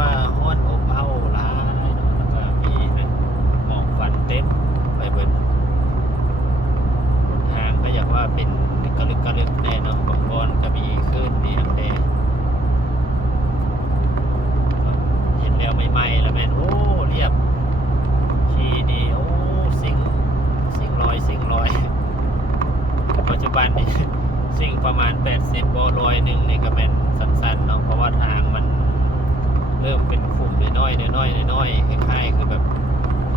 ว่าฮ้อนอบอ้าวหลายเนาะแล้วก็มีนะหมอกควันเต็มไปเบิดบนทางก็อยากว่าเป็นกระลึกกระลึกแน่เนาะบางบอนก็มีคลื่นมีอย่างแดเห็นแล้วใหม่ๆแล้วแม่นโอ้เรียบขี่ดีโอ้สิ่งลอยปัจจุบันนี่ สิ่งประมาณ80บ่100นี่ก็แม่นสั้นๆเนาะเพราะว่าทางมันเริ่มเป็นขุ่มน้อยๆน้อยๆคล้ายๆคือแบบ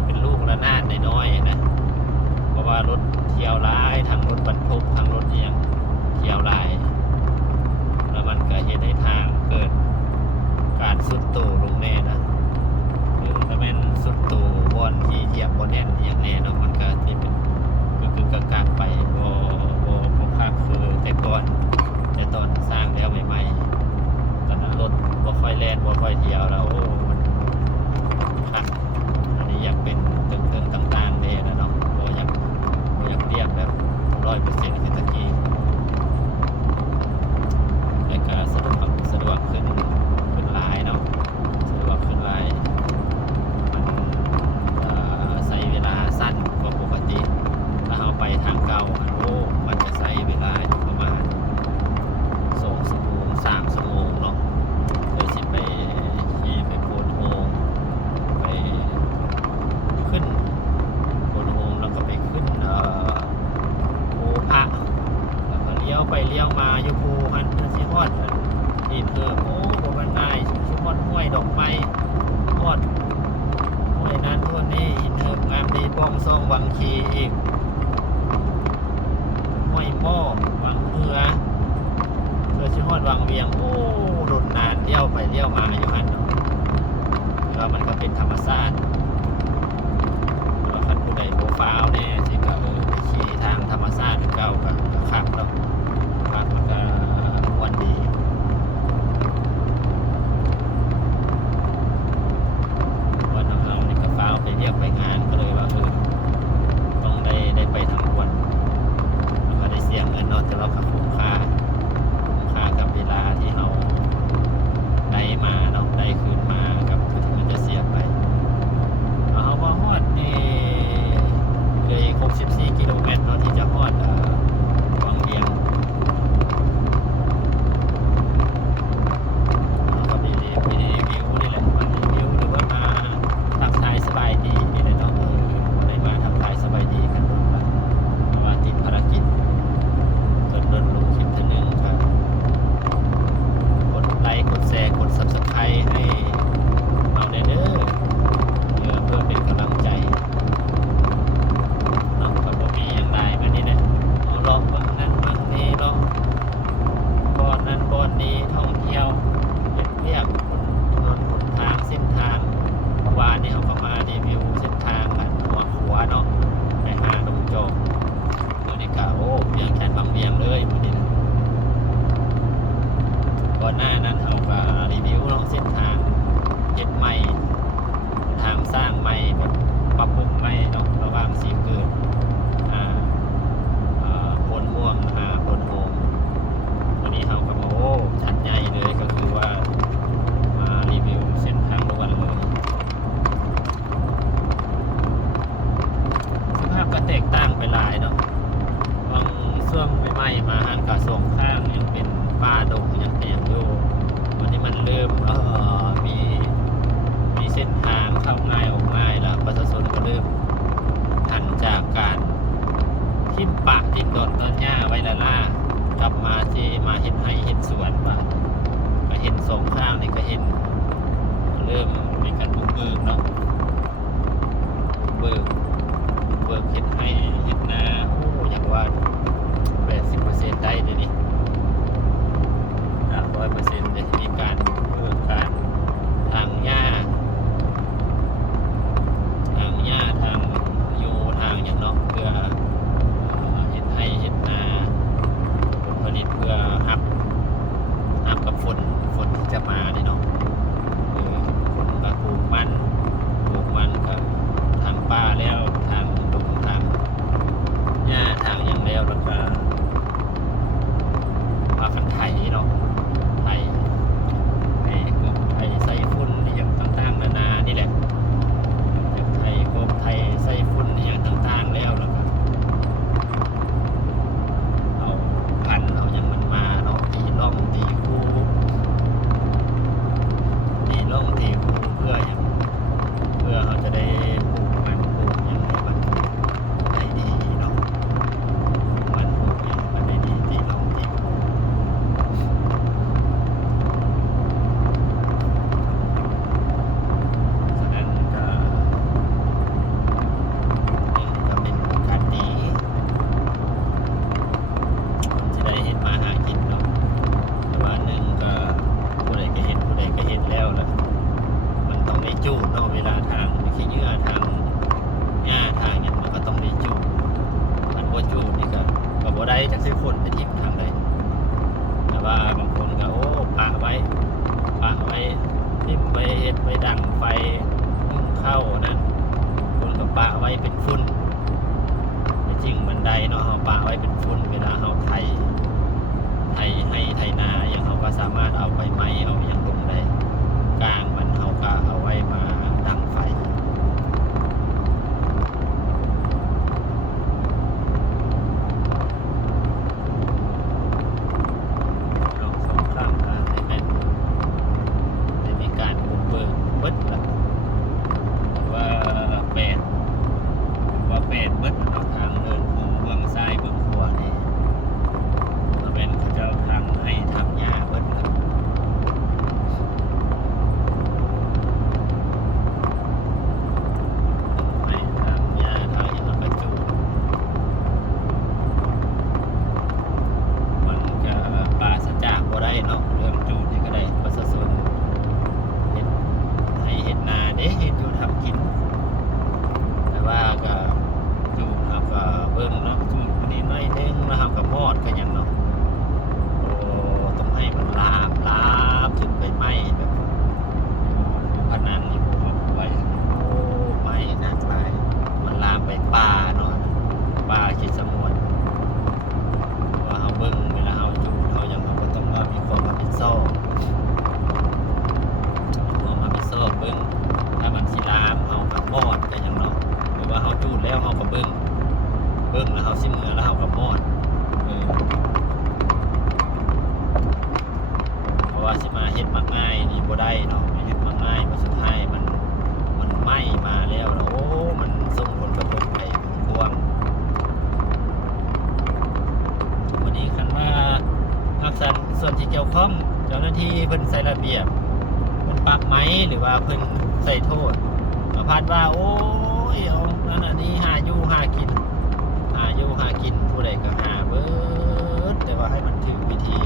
เป็นลูกระนาดน้อยๆนะเพราะว่ารถเที่ยวร้ายทั้งรถบรรทุกทั้งรถเอียงเที่ยวร้ายแล้วมันก็เห็นให้ทางเกิดการสุดโต่งลงแน่นะหรือถ้าเป็นสุดโต่งบอนที่เหยียบบนแน่นอย่างแน่เนาะมันก็ที่เป็นคือกักๆไปบ่คักคือแต่ก่อนแต่ตอนสร้างแล้วใหม่ๆตอนนั้นรถบ่ค่อยแล่นบ่ค่อยเที่ยวแล้วโอ้มันคักอันนี้อยากเป็นตึกเครื่องต่างๆเด้นะเนาะบ่อยากเรียบแบบ100%คือตะกี้แล้วก็สะดวกขึ้นหลายเนาะสะดวกขึ้นหลายมันใช้เวลาสั้นกว่าปกติถ้าเราไปทางเก่าโอ้มันจะใช้เวลาอยู่ประมาณ2 ชั่วโมง3 ชั่วโมงเนาะเพื่อสิไปขี่ไปโพนโฮงไปขึ้นโพนโฮงแล้วก็ไปขึ้นภูพระแล้วก็เลี้ยวไปเลี้ยวมาอยู่ภูหันสิฮอดที่เพิ่มโอ้บ่มันง่ายสิฮอดห้วยดอกไม้ฮอดห้วยนั้นห้วยนี้หินเหิบงามดีป้องซ่องวังคีอีกห้วยหม้อวังเหือเพื่อสิฮอดวังเวียงโอ้โดนนานเลี้ยวไปเลี้ยวมาอยู่หั่นเนาะแล้วมันก็เป็นธรรมชาติแล้วคันผู้ใดบ่ฟ้าวแน่สิก็ไปขี่ทางธรรมชาติคือเก่าก็คักเนาะคักมันก็ม่วนดี วันน้องนี่ก็ฟ้าวไปเรียกไปงานก็เลยว่าต้องได้ไปทั้งวันแล้วก็ได้เสียเงินเนาะแต่เราก็คุ้มค่ากับเวลาที่เราได้มาเนาะได้คืนมากับที่มันจะเสียไปเอามาฮอดนี่เลย64 กิโลเมตรเนาะที่จะฮอดวังเวียงก็มีรีวิวนี่แหละมารีวิวหรือว่ามาทักทายสบายดีนี่แหละเนาะได้มาทักทายสบายดีกันด้วยว่าติดภารกิจต้นลงคลิปทีนึงครับกดไลค์กดแชร์กด Subscribe ให้เราได้เด้อเพื่อเป็นกำลังใจน้องกับบ่มีอย่างไรมานี่นะเอาเลาะเบิ่งนั่นเบิ่งนี่เลาะบ่อนนั้นบ่อนนี้ท่องเที่ยวเรียกถนนหนทางเส้นทางเมื่อวานนี้เขาก็มารีวิวเส้นทางกันหัวขัวเนาะไปหาดงจอกตัวนี้ก็โอ้เวียงแค่บางเวียงเลยมื้อนี้ก่อนหน้านั้นเขาก็รีวิวเนาะเส้นทางเฮ็ดใหม่ทางสร้างใหม่แบบปรับปรุงใหม่เนาะระหว่างสีเกิดโพนม่วงโพนโฮมวันนี้เขาก็บอกโอ้ชัดใหญ่เลยก็คือว่ามารีวิวเส้นทางด่วนเลยสภาพก็แตกต่างไปหลายเนาะบางช่วงใหม่ๆมาหันกับสองข้างยังเป็นป่าดงยังแตกอยู่วันนี้มันเริ่มมีเส้นทางเข้าง่ายออกง่ายแล้วประชาชนก็เริ่มหันจากการทิ่มปะทิ่มดอนต้นหญ้าไว้ละล่ากลับมาที่มาเห็นไร่เห็นสวนบ้างก็เห็นสองข้างนี่ก็เห็นเริ่มมีการบุกเบิกเนาะเบิกเห็นไร่เห็นนาโอ้อย่างว่า80%ได้เดี๋ยวนี้100%เลยมีการเบิกการทางหญ้าทางโยทางอย่างเนาะเพื่อเห็นไร่เห็นนาผลผลิตเพื่อรับกับฝนที่จะมาเนี่ยเนาะฝนก็ปลูกมันก็ทางป่าแล้วทางดงทางหญ้าทางอย่างแล้วก็ว่ากันไถเนาะไถ ขี้เหงื่อทางหญ้าทางเนี่ยมันก็ต้องได้จูดอันบ่จูดนี่ก็บ่ได้จักสิคนไปทิ่มทางใดแต่ว่าบางคนก็โอ้ปะไว้ทิ่มไว้เฮ็ดไว้ดังไฟนึ่งข้าวนั่นคนก็ปะไว้เป็นฝุ่นจริงมันได้เนาะเฮาปะไว้เป็นฝุ่นเวลาเฮาไถให้ไถนาอย่างเฮาก็สามารถเอาใบไม้เอาอย่างลงได้กลางมันเฮาก็เอาไว้มาดังไฟลองสองข้างทางได้แม่นได้มีการบุกเบิกเบิดละว่าแปดเบิดเนาะทางเดินภูเบื้องซ้ายเบื้องขวานี่มันเป็นเขาเจ้าทางให้ทำหญ้าเบิดละให้ทำหญ้าทางอย่างมันก็จูดมันก็ปราศจากบ่ได้เนาะเรื่องจูดนี่ก็ได้ประชาชนเฮ็ดให้เฮ็ดนาเด้เฮ็ดอยู่ทำกินแต่ว่าก็จูดเราก็เบิ่งเนาะจูดคนนี้น้อยนึงแล้วเราก็มอดกันอย่างเนาะโอ้ต้องให้มันลามขึ้นไปไหม้แบบผนังนี่ผมไว้โอ้ไหม้หนักหลายมันลามไปป่าเนาะป่าชิดสมุทรว่าเราเบิ่งเวลาเราจูดเราอย่างเราก็ต้องว่ามีความรับผิดชอบเบิ่งถ้ามันสิลามเราก็มอดกันอย่างเนาะหรือว่าเราจูดแล้วเราก็เบิ่งแล้วเขาสิมือแล้วเขาก็มอดเพราะว่าสิมาเฮ็ดมักง่ายนี่บ่ได้เนาะเฮ็ดมักง่ายมาสุดท้ายมันไหม้มาแล้วโอ้มันส่งผลกระทบไปกว้างวันนี้คันว่าภาคส่วนที่เกี่ยวข้องเจ้าหน้าที่เพิ่นใส่ระเบียบเพิ่นปักไหมหรือว่าเพิ่นใส่โทษมาพาดว่าโอ้ยเอานั่นอันนี้หาอยู่หากินผู้ใดก็หาเบิดแต่ว่าให้มันถึงวิธี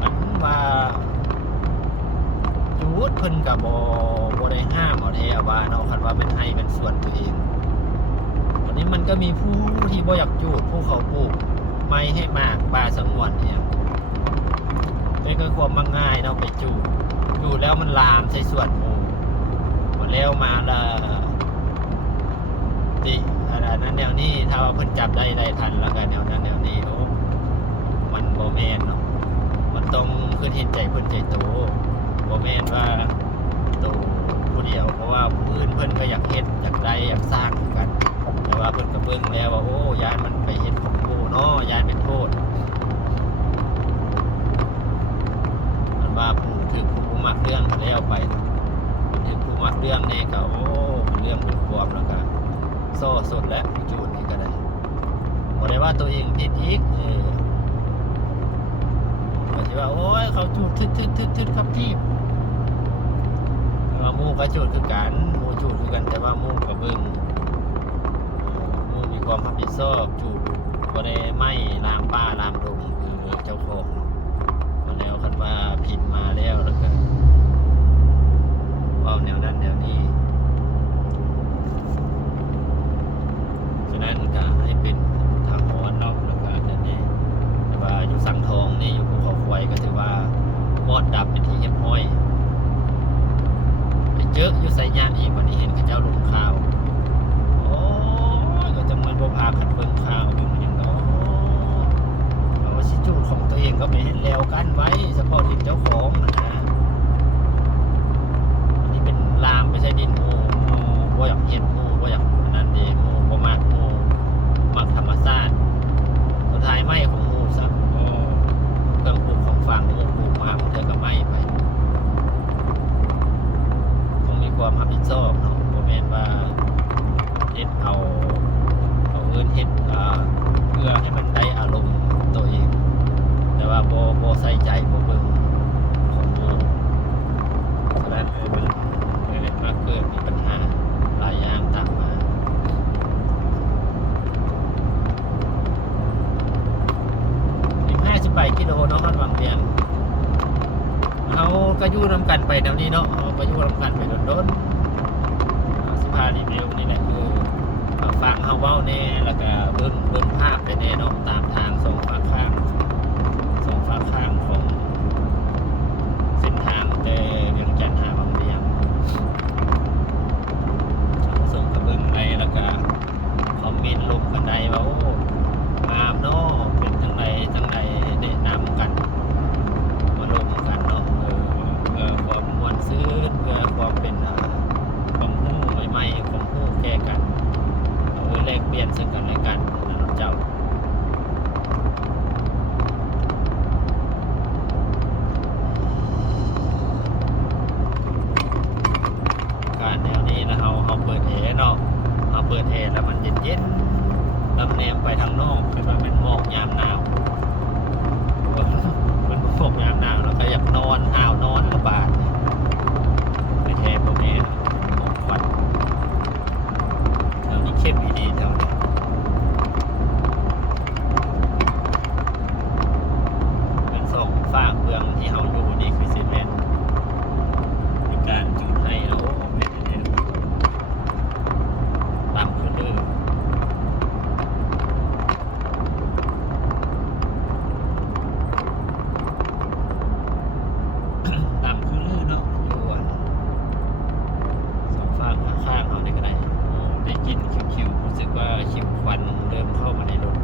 มันว่าจูดเพิ่นก็บ่ได้ห้ามเอาแท้ว่าเนาะคันว่าเป็นให้เป็นส่วนตัวเองวันนี้มันก็มีผู้ที่บ่อยากจูดผู้เขาปลูกไม้ให้มากป่าสงวนเนี่ยเป็นก็ความมักง่ายเนาะไปจูดแล้วมันลามใส่ส่วนหมู่มาแล้วมาละติอันนั้นแนวนี้ถ้าว่าเพิ่นจับได้ทันแล้วก็แนวนั้นแนวนี้โอ้มันบ่แม่นเนาะมันต้องคือเห็นใจเพิ่นใจโตบ่แม่นว่าโตผู้เดียวเพราะว่าผู้อื่นเพิ่นก็อยากเฮ็ดอยากได้อยากสร้างกัน แต่ว่าเพิ่นก็เบิ่งแล้วว่าโอ้ยานมันไปเฮ็ดของผู้เนาะยานเป็นโทษมันว่าผู้ถือผู้มักเรื่องก็แล้วไปถือผู้มักเรื่องนี่ก็โอ้เรื่องเป็นความแล้วก็โซ่สดและจูดนี่ก็ได้บ่ได้ว่าตัวเองผิดอีกก็สิว่าโอ้ยเขาจูดทึดครับที่ว่าหมู่ก็จูดคือกันหมู่จูดคือกันแต่ว่าหมู่ก็เบิ่งหมู่มีความรับผิดชอบจูดบ่ได้ไหม้ลามป่าลามดงคือเจ้าของมาแล้วคันว่าผิดมาแล้วก็เอาแนวนั้นแนวนี้ฉะนั้นก็ให้เป็นทางหอนเนาะแล้วก็นั่นเองแต่ว่าอยู่สังทองนี่อยู่ภูเขาควายก็ถือว่ามอดดับเป็นที่เรียบร้อยไปเจออยู่ไสยะอีกวันนี้เห็นเขาเจ้าลงข่าวโอ้ยก็จังมันบ่พากันเบิ่งข่าวเบิ่งหยังเนาะเอาสิจูดของตัวเองก็ไม่เห็นแล้วกันไว้เฉพาะดินเจ้าของนะอันนี้เป็นลามไปใช้ดินหมู่บ่อยากเห็นหมู่บ่อยากนั่นเด้หมู่บ่มักหมู่มักธรรมชาติสุดท้ายไหม้ของหมู่ซะเครื่องปลูกของฝั่งหมู่ปลูกมามันเถอะก็ไหม้ไปต้องมีความรับผิดชอบเนาะบ่แม่นว่าเฮ็ดเอาเอิ้นเฮ็ดเพื่อให้มันได้อารมณ์ตัวเองแต่ว่าบ่ใส่ใจบ่เบิ่งของหมู่ฉะนั้นมันมาเกิดมีปัญหาหลายอย่างตามมา58 กิโลเนาะฮอดวังเวียงเฮาก็อยู่นำกันไปแนวนี้เนาะเฮาก็อยู่นำกันไปโดนๆ พารีวิวนี่แหละฟังเฮาเว้าแน่แล้วก็เบิ่งภาพไปแน่เนาะตามทางส่งฝาข้างของเส้นทางแต่เวียงจันทน์หาบางเวียงส่งกระเบิ่งไปแล้วก็คอมเมนต์ลงกันได้ว่าโอ้งามเนาะเป็นจังไดแนะนำกันมาลงกันเนาะเพื่อความม่วนซื่นเพื่อความเป็นความรู้ใหม่ๆความรู้แก้กันแลกเปลี่ยนซึ่งกันและกันนะเจ้าการแนวนี้นะเราเปิดแอร์เนาะเราเปิดแอร์แล้วมันเย็นๆลำแนมไปทางนอกคือมันเป็นหมอกยามหนาวมันหมอกยามหนาวแล้วก็อยากนอนหาวนอนระบาดไปแทนพวกนี้หมอกควันแถวนี้เข้มดีแถวนี้ฝากเมืองที่เขาอยู่นี่คือซีเมนต์ในการจูดให้แล้วเป็นอย่างนี้ตามคือลือตามคือลือเนาะอยู่สองฝากข้างเขาได้ก็ได้ได้กินคิวๆรู้สึกว่าคิวควันเริ่มเข้ามาในรถ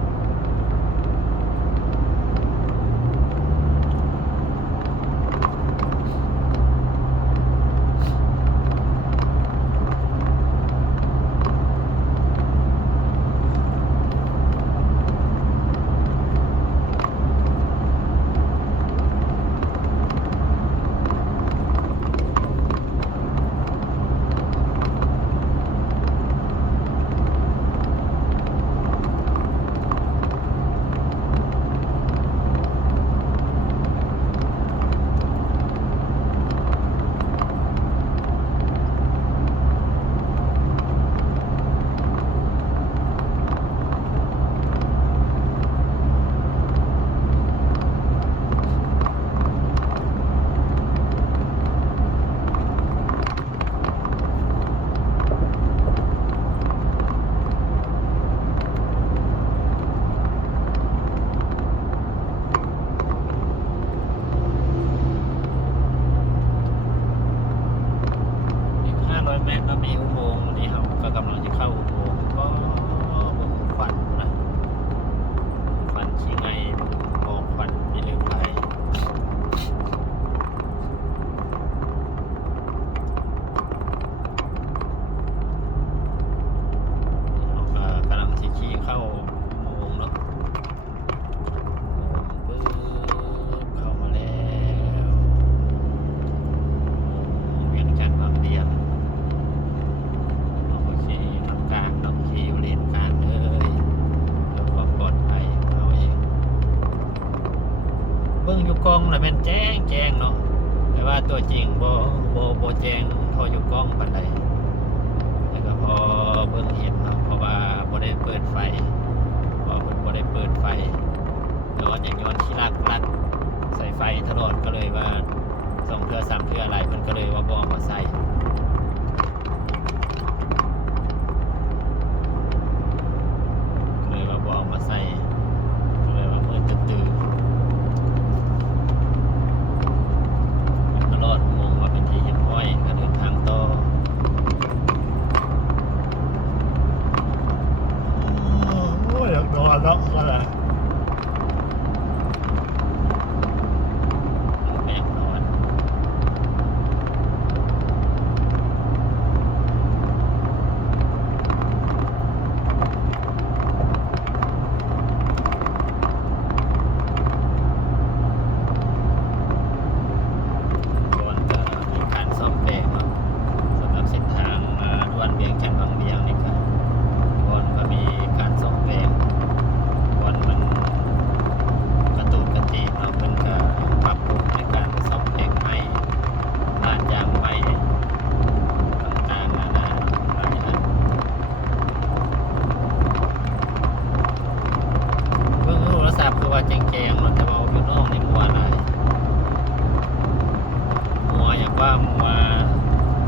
แม้ก็มีอุโมงค์นี่เขาก็กำลังจะเข้าอุโมงค์ก็ควันนะควันชิไงมองควันนี่เรื่องไรกำลังชี้เข้าอุโมงค์เนาะเข้ามาแล้วเวียงจันทน์บางเวียงอยู่เลนกลางเลยเพื่อความปลอดภัยของเราเองเบิ่งอยู่กล้องน่ะแม่นแจ้งเนาะแต่ว่าตัวจริงบ่แจ้งเท่าอยู่กล้องปานใดแต่ก็พอเบิ่งเห็นเนาะเพราะว่าบ่ได้เปิดไฟเพิ่นบ่ได้เปิดไฟย้อนอย่างย้อนที่ลักใส่ไฟตลอดก็เลยว่า2 เทื่อ 3 เทื่ออะไรเพิ่นก็เลยว่าบ่เอามาใส่มาใส่เลยว่ามืดตื่นตลอดมองว่าเป็นที่เห็นห้อยก็เดินทางต่อโอ้ยอยากนอนแล้วก็เลยแม่งนอนว่าแจงๆมันจะเอาอยู่นอกในมัวอะไรมัวอย่างว่ามัว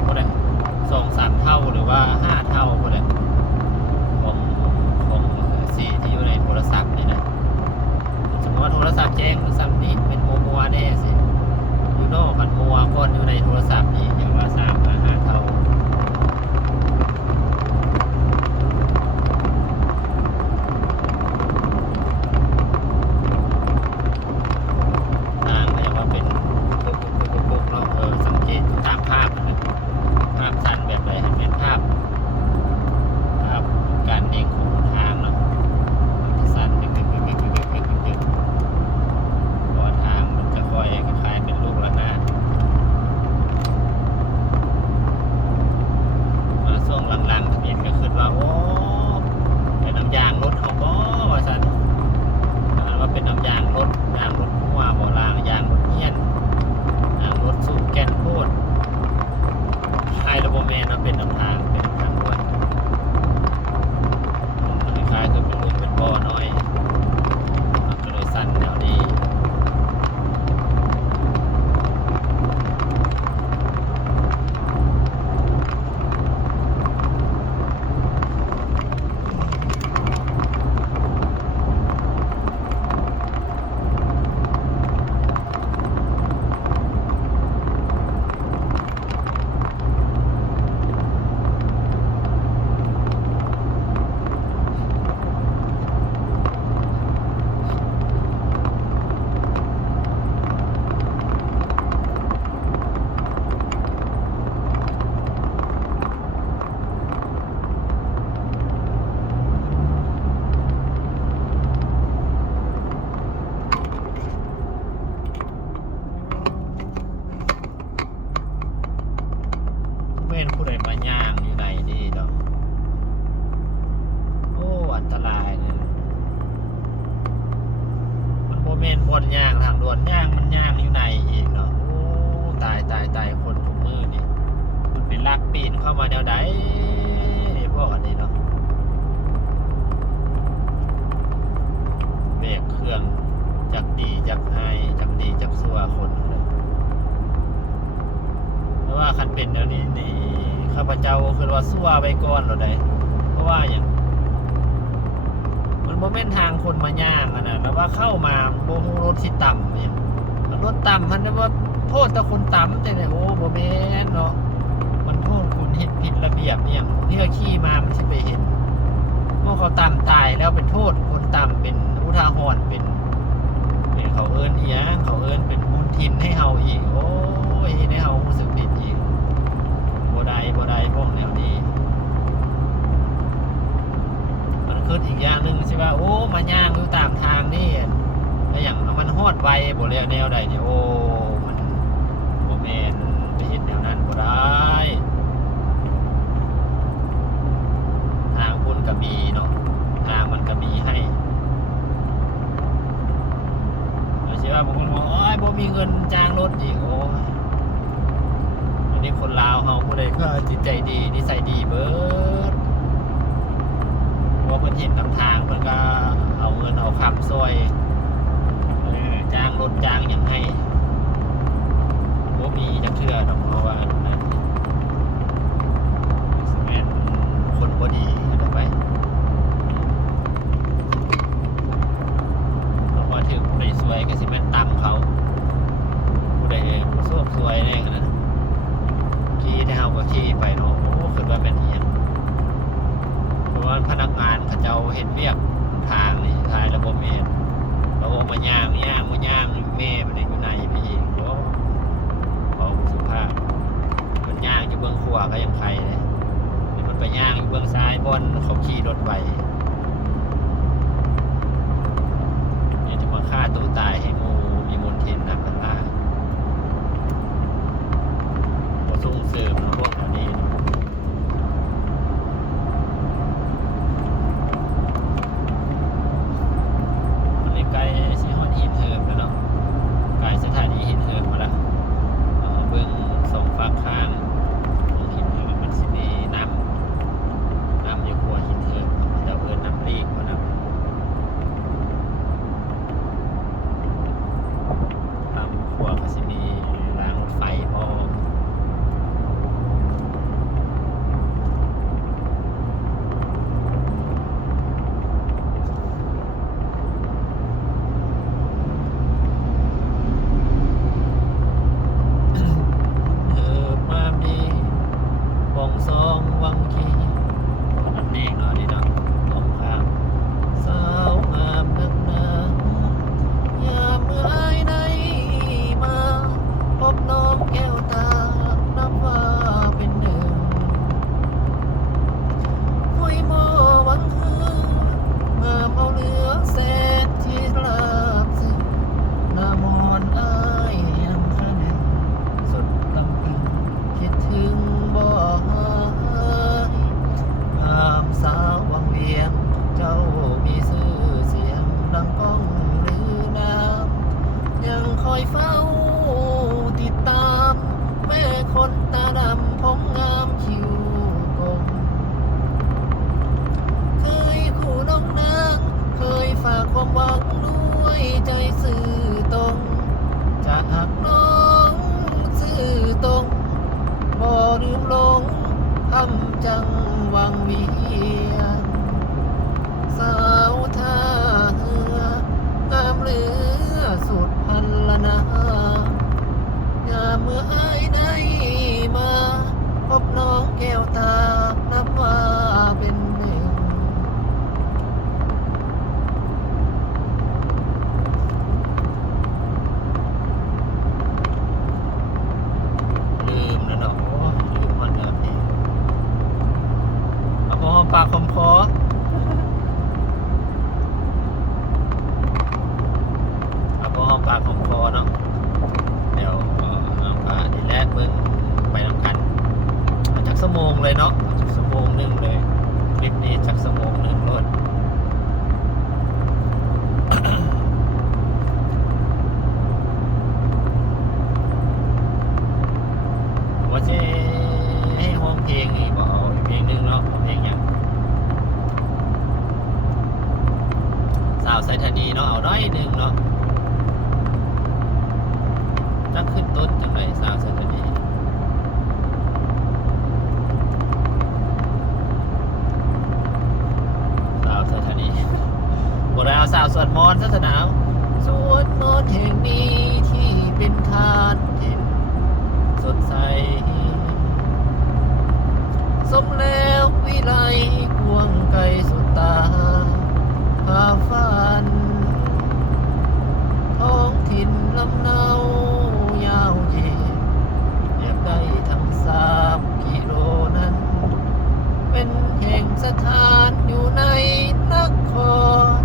ก็ได้2-3 เท่าหรือ ว่า5 เท่าหมดเลยของของสีที่อยู่ในโทรศัพท์นี่นะสมมติว่าโทรศัพท์แจ้งซ้ำนี่เป็นมัวแน่สิอยู่นอกมันมัวก่อนอยู่ในโทรศัพท์อีกอย่างว่า3 5 เท่าทางก็อย่างว่าเป็นกุ๊กเนาะสังเกตตามภาพนะภาพสั้นแบบไหนให้เป็นภาพการเด้งของทางเนาะสั้นเพราะว่าทางมันจะค่อยคล้ายๆเป็นลูกระนาดมาช่วงหลังๆทะเบียนก็ขึ้นว่าโอ้เป็นน้ำยางรถเขาบ่ว่าซั่นว่าเป็นน้ำยางรถหัวบ่ลางยางรถเฮียนยางรถสูบแก๊สโคตรไฮระบบแมนเนาะเป็นน้ำทางด้วยคล้ายๆคือเป็นลูกเป็นบ่อน้อยมันก็เลยสั้นแนวนี้เว้นผู้ใดมาย่างอยู่ไหนดีดอกโอ้อันตรายเลยมันโมเมนบนย่างทางด่วนย่างมันย่างอยู่ไหนอีกเนาะโอ้ตายคนทุกมือนี่มันเป็นลักปีนเข้ามาแนวใดนี่พวกอันนี้เนาะเบรกเครื่องจักดีจักไฮจักดีจักซัวคนเลยเพราะว่าคันเป็นเดี๋ยวนี้นี่ข้าพเจ้าคือว่าซัวไปก่อนเราได้เพราะว่าอย่างมันโมเมนทางคนมาย่างนะแล้วว่าเข้ามาโมโหรถที่ต่ำเนี่ยรถต่ำมันจะว่าโทษแต่คนต่ำแต่เนี่ยโอ้โมเมนเนาะมันโทษคุณเห็นผิดระเบียบเนี่ยนี่ก็ขี่มามันจะไปเห็นเมื่อเขาต่ำตายแล้วเป็นโทษคนต่ำเป็นอุทาหรณ์เป็นเขาเอิ้นอีหยังเขาเอิ้นเป็นบุญทินให้เฮาอีกโอ้ยให้เฮารู้สึกผิดอีกบ่ได้พวกแนวนี้มันคืออีกอย่างหนึ่งใช่ป่ะโอ้มาย่างอยู่ตามทางนี่แล้วอย่างมันฮอดไวบ่แล้วแนวใดเนี่ยโอ้มันบ่แม่นไปเฮ็ดแนวนั้นบ่ได้ทางพุ่นก็มีเนาะทางมันก็มีให้ใช่ป่ะบางคนบอกโอ้ยบ่มีเงินจ้างรถอีกโอ้อันนี้คนลาวเฮาผู้ใดก็จิตใจดีนิสัยดีเบิดว่าเพิ่นเห็นนำทางเพิ่นก็เอาเงินเอาคำซอยจ้างรถจ้างอย่างให้บ่มีจักเทื่อดอกเพราะว่านั้นแม่นคนบ่ดีต่อไปเพราะว่าถึงผู้ใดซวยก็สิแม่นตามเขาผู้ใดบ่ซวยแน่ขนาดนั้นขี่ได้เฮาก็ขี่ไปเนาะโอ้คิดว่าเป็นอีหยังเพราะว่าพนักงานเขาเจ้าเฮ็ดเวียกทางนี่ทายระบบเมนเรามาย่างแม่มันอยู่ไหนพี่โอ้เอาสุภาพมันย่างอยู่เบื้องขวาก็ยังใครเลยมันไปย่างอยู่เบื้องซ้ายบนเขาขี่รถไวนี่จะมาฆ่าตัวตายให้งูมีมลทินนักล่าส่งเสริมพวกนี้ นตาดำผมงามคิ้วกลมเคยคู่น้องนางเคยฝากความหวังด้วยใจซื่อตรงจะหักน้องซื่อตรงบ่ลืมหลงทำจังวังเวียนสาวท่าเรืองามเหลือสุดพันละนายามเมื่ออ้ายได้มาพบน้องแก้วตานับว่าเป็นหนึ่งลืมแล้วเนาะโอ้ยลืมมันเนื้อเพลงเอาพอปากคมคอเอาพอปากคมคอเนาะเดี๋ยวเอาปากดีแลกเบิ่งไปนำกันเอาจักชั่วโมงเลยเนาะเอาจักชั่วโมงหนึงเลยคลิปนี้จักชั่วโมงหนึงโลด ว่าจะให้ห้องเพลงอีกบ่เอาอีกเพลงหนึงเนาะเอาเพลงหยังสาวไซธานีเนาะเอาน้อยหนึงเนาะจักขึ้นต้นจังไรสาวไซธานีสาวไซธานีบ่ได้เอาสาวสวดมนต์ศาสนาสวดมนต์แห่งนี้ที่เป็นทานเห็นสดใส สมแล้ววิไลกวงไกลสุดตาพาฝันท้องถิ่นลำเนายาวเย็นอยากได้ทั้ง3 กิโลนั้น เป็นแห่งสถานอยู่ในนคร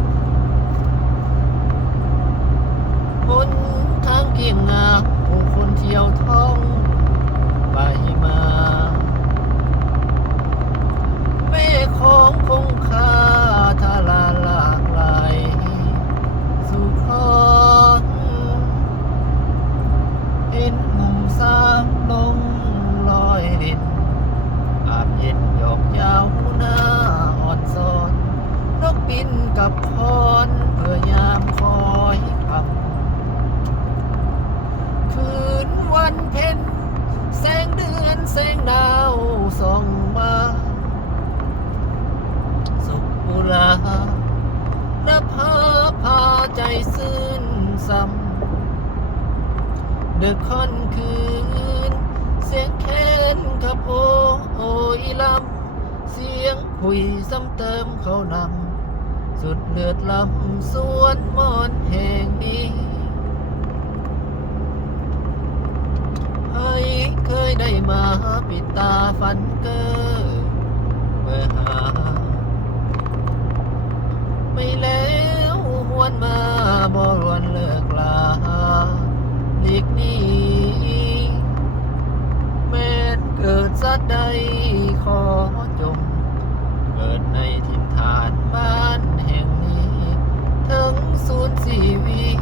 บนทางเกียงงามผู้คนเที่ยวท่องไปมาแม่ของคงคาทาลาหลากหลายสู่คอนเห็นมุมสามลงลอยดินอาบเย็นหยอกยาวหน้าอ่อนซอนนกบินกับคอนเพื่อยามคอยคำคืนวันเพ็ญแสงเดือนแสงดาวส่องมาสุขอุราณภาพาใจซื่นซ้ำเดือดค่อนคืนเสียงแค้นกับโอยลำเสียงคุยซ้ำเติมเขานำสุดเลือดลำสวนมอนแห่งนี้ให้เคยได้มาปิดตาฝันเก้อเมื่อหาไม่แล้วหวนมาบ่รวนเลิกลาหลีกหนี้แม้นเกิดสัตว์ใดขอจงเกิดในถิ่นฐานบ้านแห่งนี้ถึงสูญชีวิต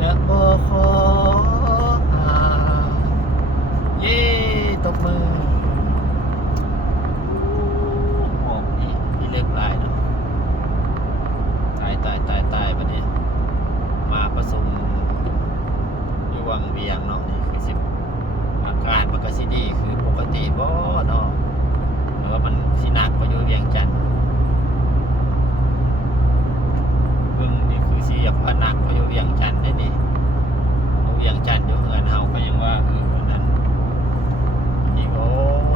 จะบ่ขอหาเย่ตบมือหมอกนี่มีเลือกลายเนาะตายบัดนี้มาผสมอยู่วังเวียงเนาะนี่คือสิอากาศมันก็สิดีคือปกติบ่เนาะหรือว่ามันสิหนักกว่าอยู่เวียงจันทน์นี่คือสิอยากว่าหนักกว่าอยู่เวียงจันทน์ได้นี่เวียงจันทน์อยู่เฮือนเฮาก็ยังว่าอันนั้นนี่โอ้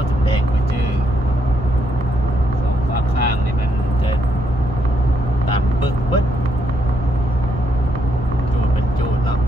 จุดแดงก็จื้อสองฝาข้างนี่มันจะตามปึกเบิดจูดเป็นจูดเนาะ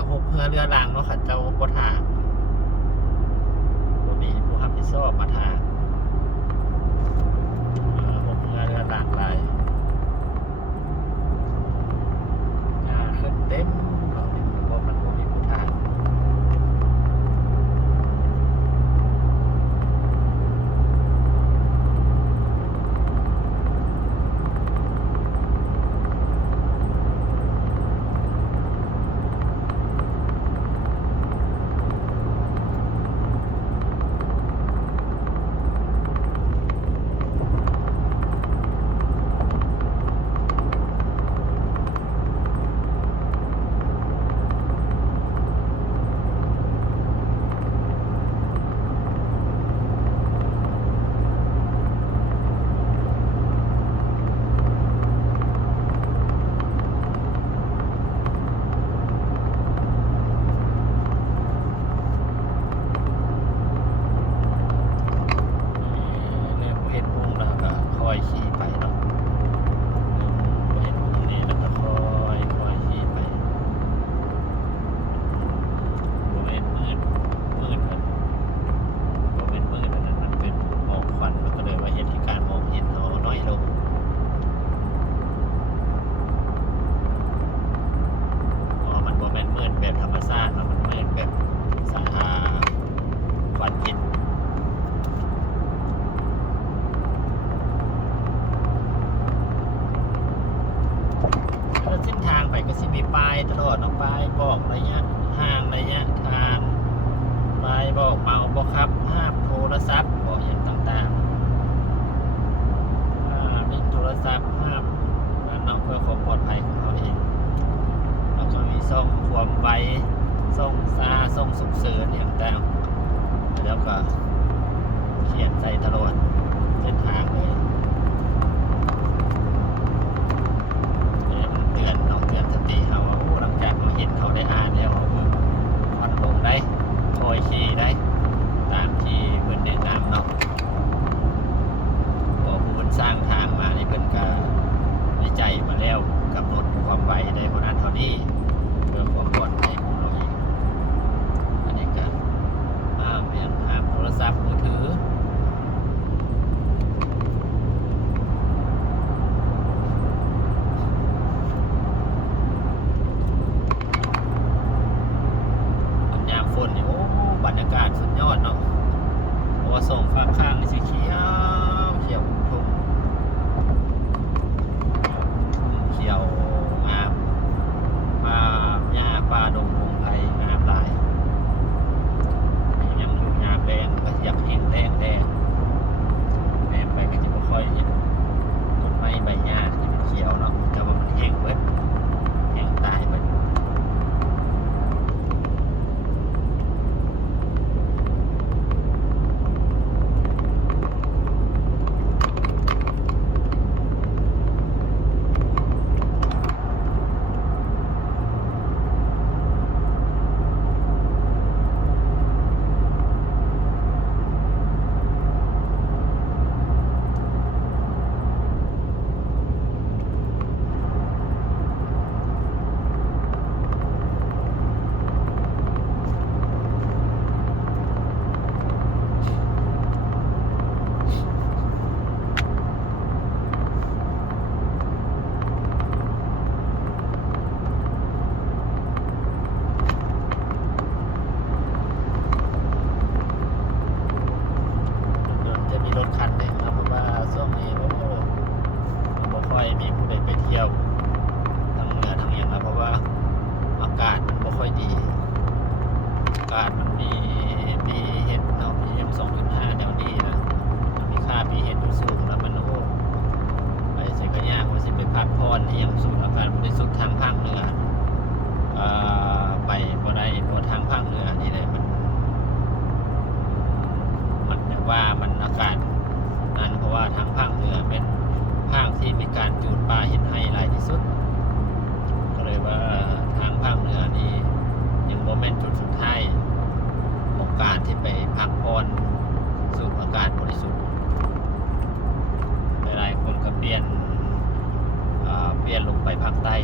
กับหกเรือรางเนาะค่ะเจ้าบ่ทางบ่มีผู้รับผิดชอบมาทางหกเรือรางหลายขึ้นเต็มเนาะนี่บ่มันบ่มีผู้ทางตลอดเนาะป้ายบอกระยะห่างระยะทางป้ายบอกเมาบอกครับห้ามโทรศัพท์บอกอย่างต่างๆมีโทรศัพท์ห้ามเนาะเพื่อความปลอดภัยของเขาเองแล้วก็มีส่งความไวส่งซาส่งสุกเสริญอย่างต่างแล้วก็เขียนใจตลอดเส้นทางเลยเตือนเนาะเตือนสติเขาหลังจากเราเห็นเขาได้อ่านแล้วมันลงได้คอยขี่ได้ตามที่เพื่อนแนะนำเนาะพอผู้สร้างทางมาในเพื่อนก็วิจัยมาแล้วกำหนดความไวได้เท่านั้นเท่านี้เพื่อความปลอดภัยของเราเองอันนี้ก็ห้ามโทรศัพท์มือถือบรรยากาศสุดยอดเนาะเพราะว่าส่งฟ้าข้างนี่สีเขียวเขียวทุ่งเขียวงามป่าหญ้าป่าดงพงไผ่งามหลายยังอยู่หญ้าแดงก็อยากเห็นแดงแดงไปก็จะไม่ค่อยเห็นต้นไม้ใบหญ้าที่เป็นเขียวเนาะแต่ว่ามันแห้งเบิดแห้งตายเบิดรถคันหนึ่งนะเพราะว่าช่วงนี้ไม่ค่อยมีผู้ใดไปเที่ยวทั้งเหนือทั้งอย่างแล้วเพราะว่าอากาศมันไม่ค่อยดีอากาศมันมีเห็ดเนาะ PM 2.5แนวนี้นะมันมีค่า pH สูงแล้วมันไปใส่กระยางว่าสิไปพักผ่อนอย่างสูงอากาศบริสุทธิ์ทางภาคเหนือไปบ่ได้ตัวทางภาคเหนือนี่เลยมันว่ามันอากาศนั้นเพราะว่าทางภาคเหนือเป็นภาคที่มีการจูดป่าเห็นไฮหลายที่สุดก็เลยว่าทางภาคเหนือนี่ยังบ่แม่นจุดสุดท้ายของการที่ไปพักผ่อนสูดอากาศบริสุทธิ์หลายคนก็เปลี่ยนลงไปภาคใต้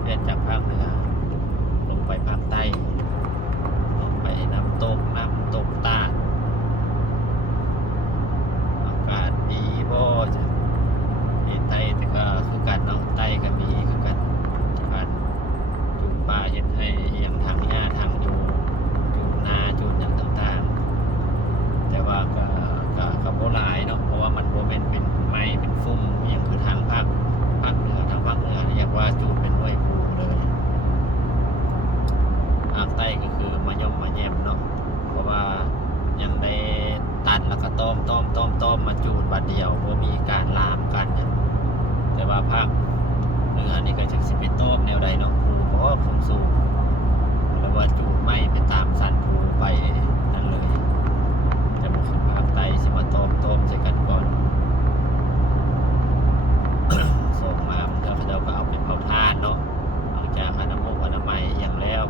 เปลี่ยนจากภาคเหนือลงไป ไปภาคใต้ออกไปน้ำตกตาดอากาศดีบ่จะไต้แต่ก็คือกันเนาะไต้ก็มีคือกันการจูดป่าเฮ็ดให้อย่างทางหญ้าทางจูดนาจูดอย่างต่างๆแต่ว่าก็บ่หลายเนาะเพราะว่ามันบ่แม่นเป็นไม้เป็นฟุ้งอย่างคือทางภาคเหนือทางภาคเหนือเรียกว่าจูดเป็นหน่วยภูเลยภาคใต้ก็คือมาย่อมมาแยมเนาะเพราะว่ายังได้ตัดแล้วก็ต้มมาจูดบัดเดียวบ่มีการลามกันเนี่ยแต่ว่าภาคเหนือนี่ก็จักสิไปต้มแนวใดเนาะภูบ่สูงแล้วว่าจูดไม้ไปตามสันภูไปนั่นเลยแต่บ่คือภาคใต้สิมาต้มใส่กันก่อน ส่งมามันก็เขาเจ้าก็เอาไปเผาทานเนาะหลังจากอนามัยอย่างแล้ว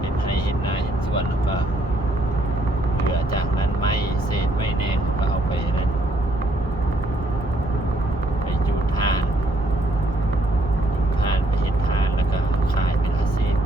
เห็นให้เห็นนาเห็นสวนแล้วก็เหลือจากนั้นไม่เศษไม่แดงก็เอาไปนั้นไปจูดทานไปเห็ดทานแล้วก็ขายเป็นอาชีพ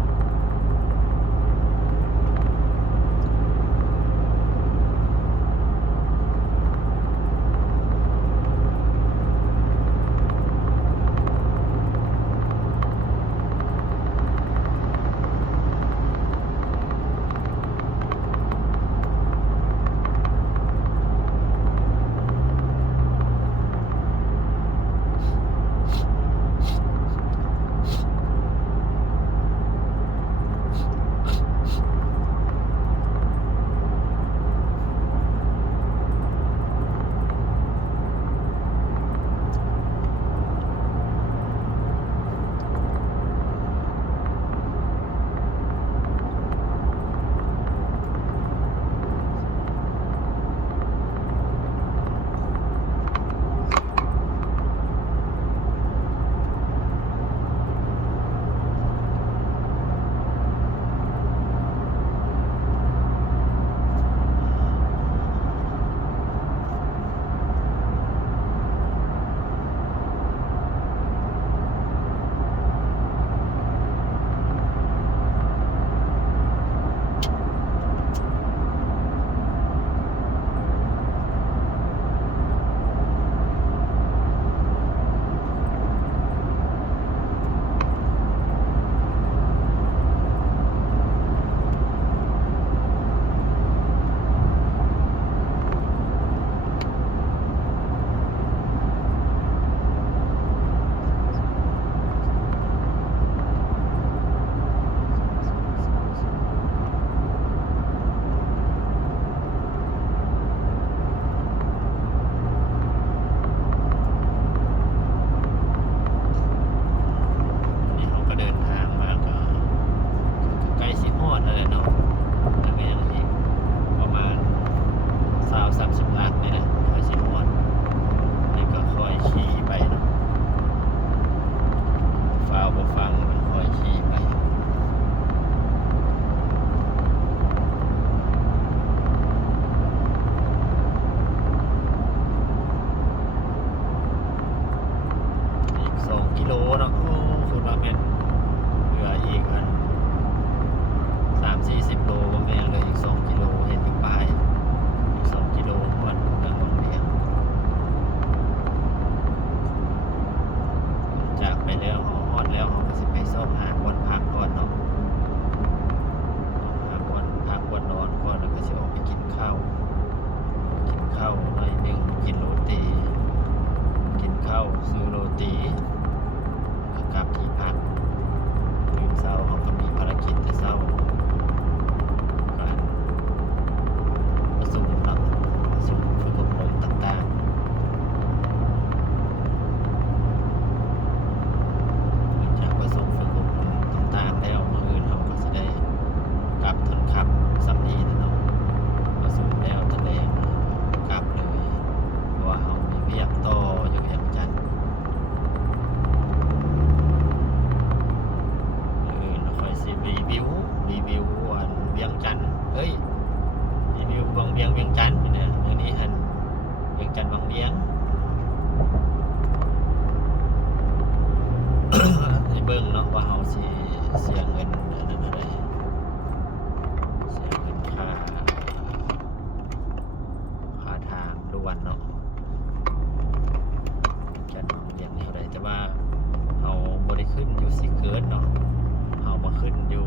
ขึ้นอยู่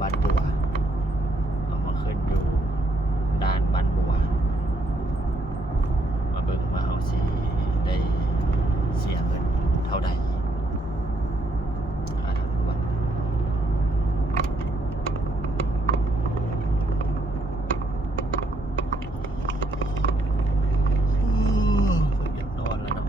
บ้านบัวเอามาขึ้นอยู่ด่านบ้านบัวมาเบิ่งว่าเขาสิได้เสียเงินเท่าใดค่าทางด่วนอยากนอนแล้วเนาะ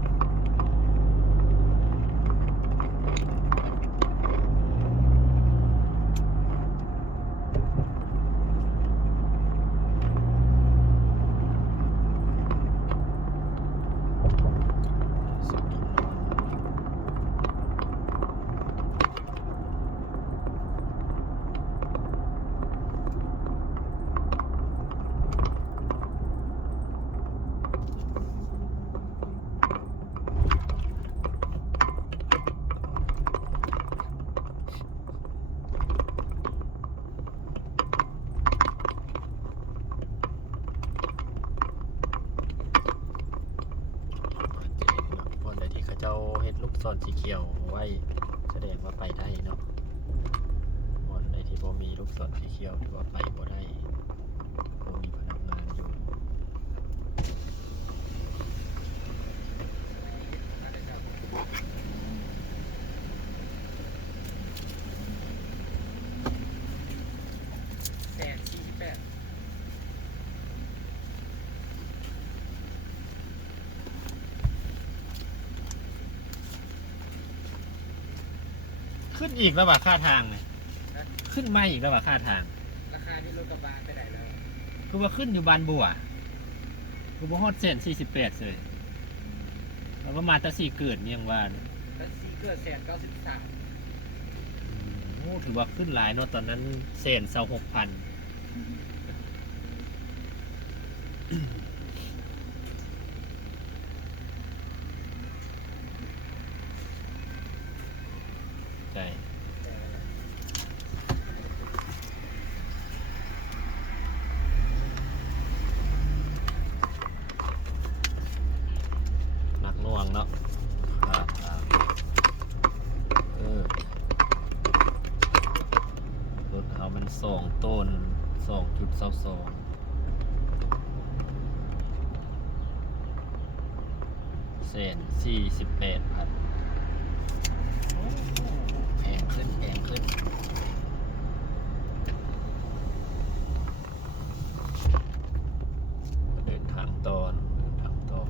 คนใดที่เขาเจ้าเฮ็ดลูกศรสีเขียวไว้แสดงว่าไปได้เนาะคนใดที่บ่มีลูกศรสีเขียวถือว่าไปบ่ได้บ่มีพนักงานอยู่ขึ้นอีกแล้วว่าค่าทางเนี่ยขึ้นมาอีกแล้วว่าค่าทาง ราคาที่รถกระบะไปไหนแล้ว คือว่าขึ้นอยู่บานบัวคือว่าฮอดเส้น48เลยแล้วก็มาแตะสี่เกิดเนี่ยยังว่าเนี่ย แล้วซีเกอร์193โอ้ถือว่าขึ้นหลายเนาะตอนนั้นเส้น26,000ใช่หนักหน่วงเนาะรถเขามัน2 ต้น 2.22เส้น48,000แพงขึ้นแพงขึ้นเดินทางตอนเดินทางต่อ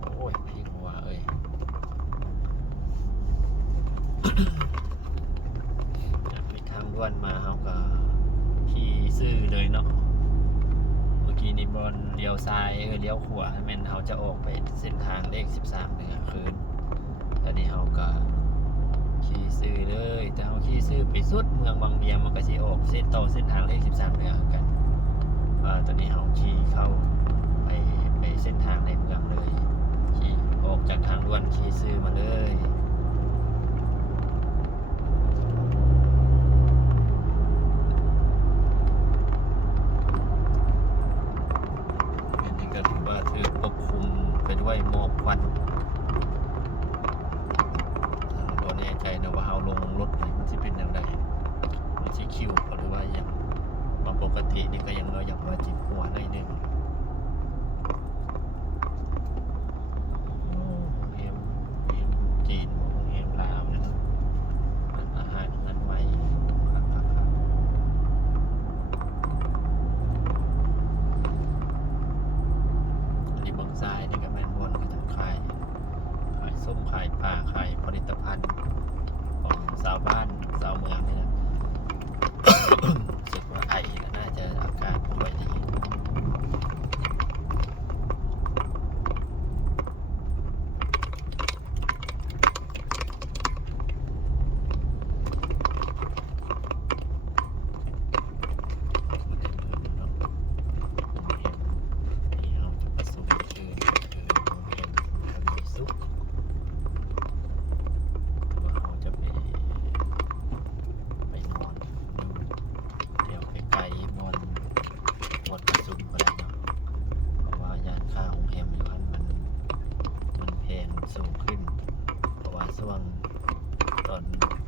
โอ้ยพี่หัวเอ้ย จากมีทางด่วนมาเขาก็ขี่ซื่อเลยเนาะเมื่อกี้นี่บอลเลี้ยวซ้ายเลี้ยวขวาแม่นเขาจะออกไปเส้นทางเลข13เหนือคืนตอนนี้เขาก็ขี่ซื่อเลยแต่เขาขี่ซื่อไปสุดเมืองบางเบียงมันก็สิออกเส้นต่อเส้นทางเลข13เหนือกันตอนนี้เขาขี่เข้าไปเส้นทางในเมืองเลยขี่ออกจากทางด่วนขี่ซื่อมาเลยอันนี้ก็ถือว่าถือปกคลุมไปด้วยหมอกควันตัวแน่ใจนะว่าเขาลงรถไปมันจะเป็นอย่างไรมันจะคิวหรือว่าอย่างมาปกตินี่ก็ยังเราอยากว่าจิบหัวหน่อยนึงเอ็มจีนเอ็มลาวนะอาหารเงินไว้นี่บางซ้ายนี่ก็แม่นบนก็จะขายส้มขายปลาขายผลิตภัณฑ์ของชาวบ้านชาวเมืองนี่แหละ รู้สึกว่าไอน่าจะอาการไม่ค่อยดี ช่วงตอน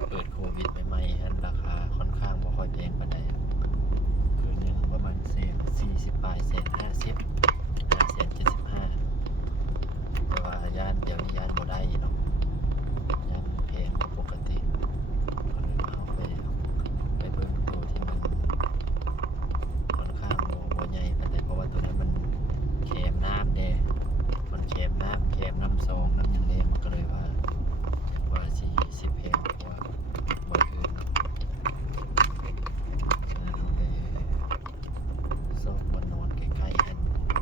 เปิดโควิดใหม่ๆอันราคาค่อนข้างบ่ค่อยแพงปานใดคือหนึ่งประมาณแสน40 ปลายแสน50